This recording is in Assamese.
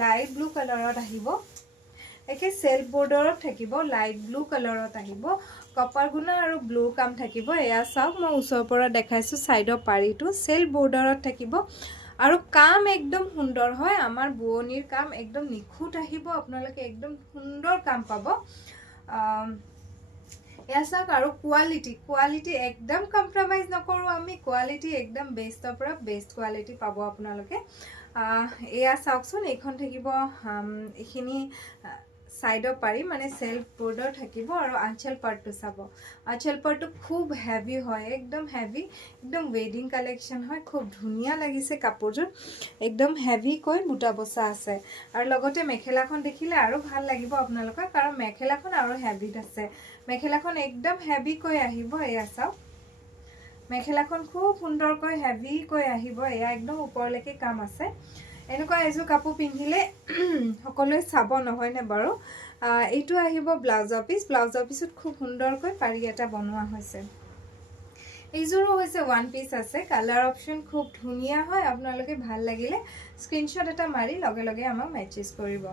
লাইট ব্লু কালাৰত আহিব একে সেলফ বৰ্ডাৰত থাকিব লাইট ব্লু কালাৰত আহিব কপাৰ গুণা আৰু ব্লু কাম থাকিব এয়া চাওক মই ওচৰৰ পৰা দেখাইছো সাইডৰ পাৰিটো সেলফ বৰ্ডাৰত থাকিব আৰু কাম একদম সুন্দৰ হয় আমাৰ বুৱনিৰ কাম একদম নিখুঁত আহিব আপোনালোকে একদম সুন্দৰ কাম পাব এয়া চাওক আৰু কোৱালিটি একদম কম্প্ৰমাইজ নকৰো আমি কোৱালিটি একদম বেষ্টৰ পৰা বেষ্ট কোৱালিটি পাব আপোনালোকে এয়া চাওকচোন এইখন থাকিব এখিনি সাইডৰ পাৰি মানে সেলফ বৰ্ডাৰ থাকিব আৰু আঁচল পাৰ্টটো চাব আঁচল পাৰ্টটো খুব হেভি হয় একদম হেভি একদম ওয়েডিং কালেকশন হয় খুব ধুনিয়া লাগিছে কাপোৰযোৰ একদম হেভি কৈ বুটা বসা আছে আৰু লগতে মেখেলাখন দেখিলে আৰু ভাল লাগিব আপোনালোকৰ কাৰণ মেখেলাখন আৰু হেভিত আছে মেখেলাখন একদম হেভি কৈ আহিব এয়া চাওক মেখেলাখন খুব সুন্দৰ কৈ হেভি কৈ আহিব এয়া একদম ওপৰলৈকে কাম আছে এনেকুৱা এজো কাপোৰ পিন্ধিলে সকলোৱে চাব নহয় নে বাৰু এইটো আহিব ব্লাউজৰ পিছত খুব সুন্দৰকৈ পাৰি এটা বনোৱা হৈছে এইজোৰো হৈছে ওয়ান পিস আছে কালাৰ অপশন খুব ধুনিয়া হয় আপোনালোকে ভাল লাগিলে স্ক্ৰিনশ্বট এটা মাৰি লগে লগে আমাক মেছেজ কৰিব